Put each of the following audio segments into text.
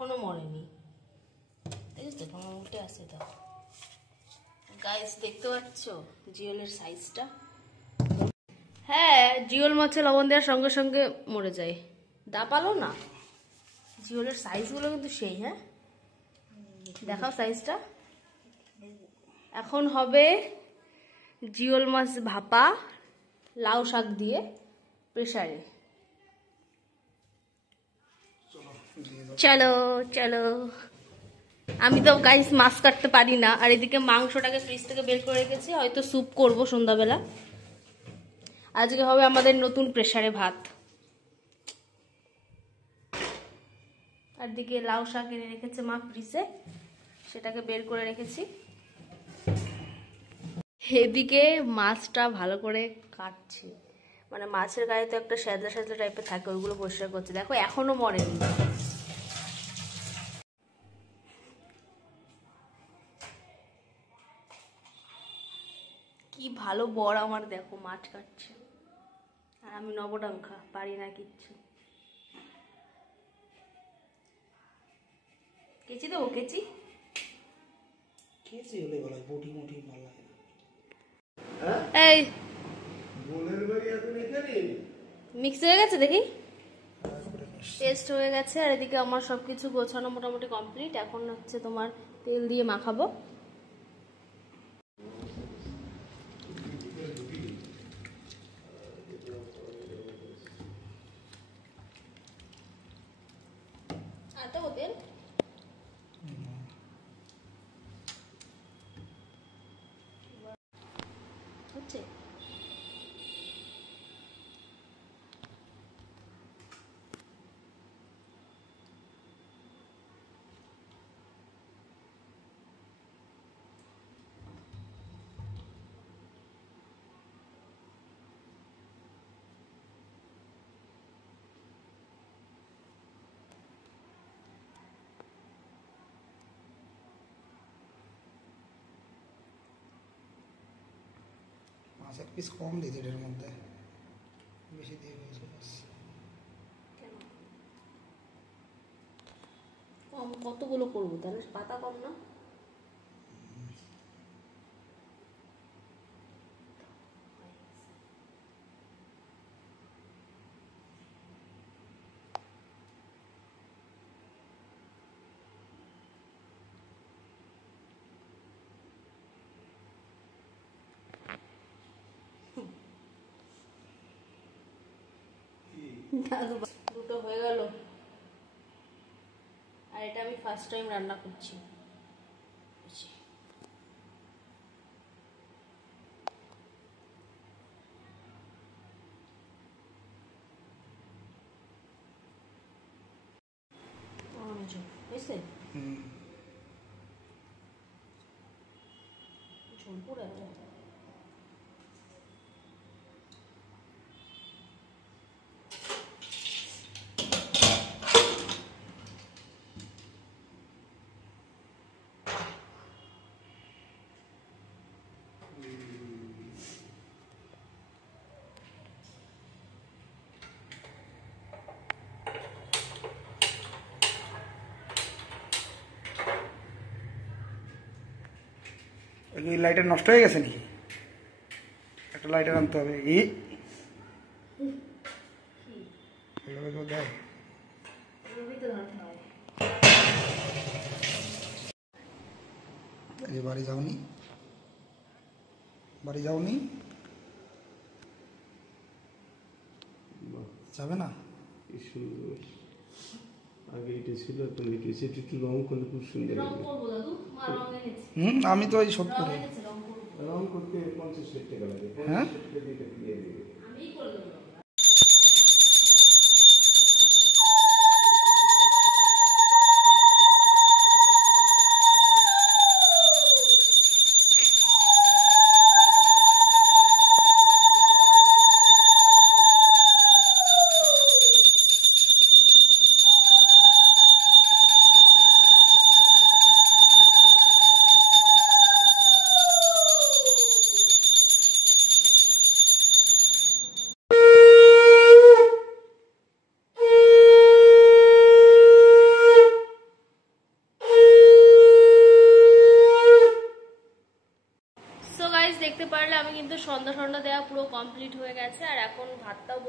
এখনো মরেনি, দেখেছো তো আমার উল্টে আছে। তো গাইস দেখতে পাচ্ছ জিওলের সাইজটা? হ্যাঁ, জিওল মাছে লবণ দেওয়ার সঙ্গে সঙ্গে মরে যায়, দাপালো না। জিওলের সাইজগুলো কিন্তু সেই। হ্যাঁ দেখাও সাইজটা। এখন হবে জিওল মাছ ভাপা লাউ শাক দিয়ে প্রেসারে। চলো চলো। আমি তো গাইস মাছ কাটতে পারি না, আর এদিকে মাংসটাকে ফ্রিজ থেকে বের করে রেখেছি, হয়তো স্যুপ করব সন্ধ্যাবেলা। আজকে হবে আমাদের নতুন প্রেসারে ভাত। আর দিকে লাউ শাক এনে রেখেছে মা ফ্রিজে, সেটাকে বের করে রেখেছি। এদিকে মাছটা ভালো করে কাটছি, মানে মাছের গায়ে তো একটা স্যাঁতলা স্যাঁতলা টাইপের থাকে, ওইগুলো পরিষ্কার করছে। দেখো এখনো মরেনি। কি ভালো বর আমার, দেখো মাছ কাটছে, আর আমি নবডঙ্কা, পারি না কিচ্ছু। কেচি দেবো? কেচি কেচি হলে বলা বটি মটি ভালো লাগে না। এই মিক্স হয়ে গেছে, দেখি পেস্ট হয়ে গেছে। আর এদিকে আমার সবকিছু গোছানো মোটামুটি কমপ্লিট। এখন হচ্ছে তোমার তেল দিয়ে মাখাবো। আর দেবো তেল? হচ্ছে মাছ এক পিস কম দিয়েছে এটার মধ্যে, বেশি দিয়ে ফেলছে বাস। কম কতগুলো করবো তাহলে? পাতা কম না? দুটো হয়ে গেল। আর এটা আমি ফার্স্ট টাইম রান্না করছি। হয়েছে ঝোল পুরো এই লাইটার নষ্ট হয়ে গেছে নাকি? একটা লাইটার আনতে হবে। এই দেয় এই বাড়ি যাওনি? বাড়ি যাওনি? যাবে না? কি সুন্দর। আগে এটা ছিল, তুমি সেটা একটু রং করলে খুব সুন্দর লাগে। আমি তো এই সব করি। রং করতে 50 টাকা লাগে। হ্যাঁ 50 টাকা দিয়ে দিবে।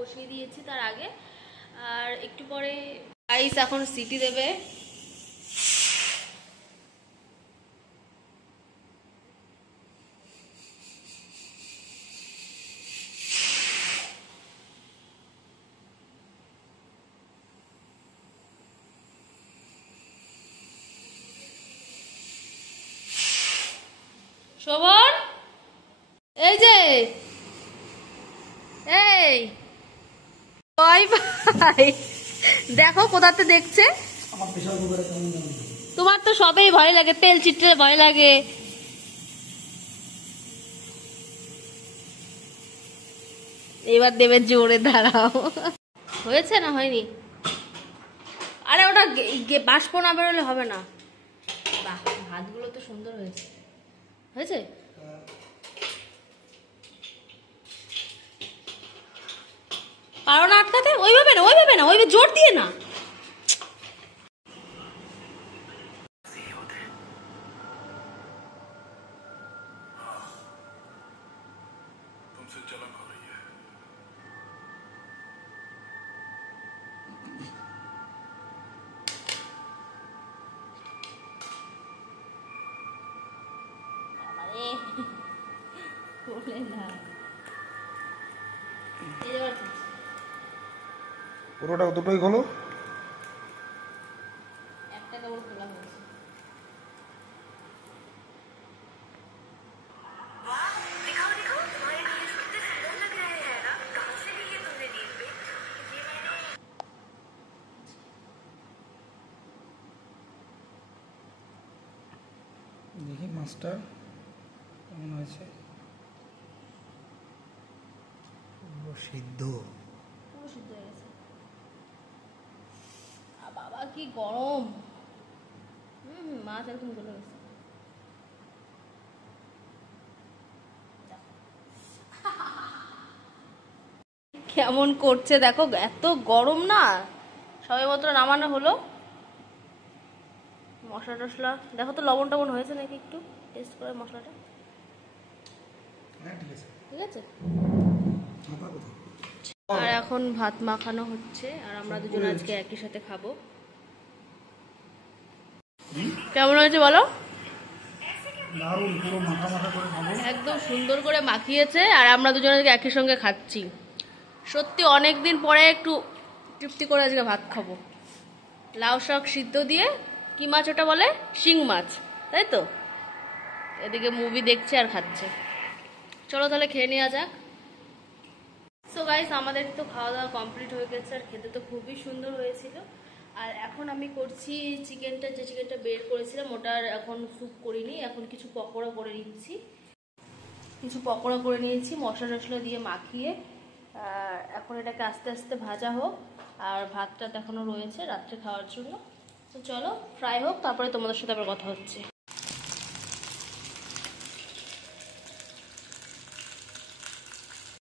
বসিয়ে দিয়েছি তার আগে। আর একটু পরে গাইস এখন সিটি দেবে। শোভন, এই যে এই বাই বাই, দেখো কোথাতে দেখছে। তোমার তো সবেই ভয় লাগে, তেল চিটে ভয় লাগে। এবার দেবে জোরে, দাঁড়াও। হয়েছে না হয়নি? আরে ওটা বাষ্প না বেরোলে হবে না। বাহ, ভাতগুলো তো সুন্দর হয়েছে। হয়েছে? পারো না আটকাতে? ওইভাবে না, ওইভাবে না, ওইভাবে জোর দিয়ে না। পুরোটা দুটোই খোলো। একটা কেবল খোলা হয়েছে। দেখি মাছটা কেমন হয়েছে। সিদ্ধ, পুরো সিদ্ধ হয়ে গেছে। বাবা কি গরম। মাছ একদম গলে গেছে। কেমন করছে দেখো, এত গরম না। সবে মাত্র নামানো হলো। মশলা টসলা দেখো তো, লবণ টবণ হয়েছে নাকি, একটু টেস্ট করে মশলাটা। ঠিক আছে। আর এখন ভাত মাখানো হচ্ছে, আর আমরা দুজন আজকে একই সাথে খাবো। কেমন হয়েছে বলো? দারুণ, পুরো মাখা মাখা করে খাবো। একদম সুন্দর করে মাখিয়েছে, আর আমরা দুজন আজকে একই সঙ্গে খাচ্ছি। সত্যি অনেকদিন পরে একটু তৃপ্তি করে আজকে ভাত খাবো। লাউ শাক সিদ্ধ দিয়ে, কি মাছ ওটা বলে, শিং মাছ, তাই তো। এদিকে মুভি দেখছে আর খাচ্ছে। চলো তাহলে খেয়ে নেওয়া যাক। সো গাইস, আমাদের তো খাওয়া দাওয়া কমপ্লিট হয়ে গেছে, আর খেতে তো খুবই সুন্দর হয়েছিল। আর এখন আমি করছি চিকেনটা, যে চিকেনটা বের করেছিলাম ওটার এখন স্যুপ করিনি, এখন কিছু পকোড়া করে নিচ্ছি। কিছু পকোড়া করে নিয়েছি মশলা টশলা দিয়ে মাখিয়ে। এখন এটাকে আস্তে আস্তে ভাজা হোক, আর ভাতটা এখনো রয়েছে রাত্রে খাওয়ার জন্য। তো চলো ফ্রাই হোক, তারপরে তোমাদের সাথে আবার কথা হচ্ছে।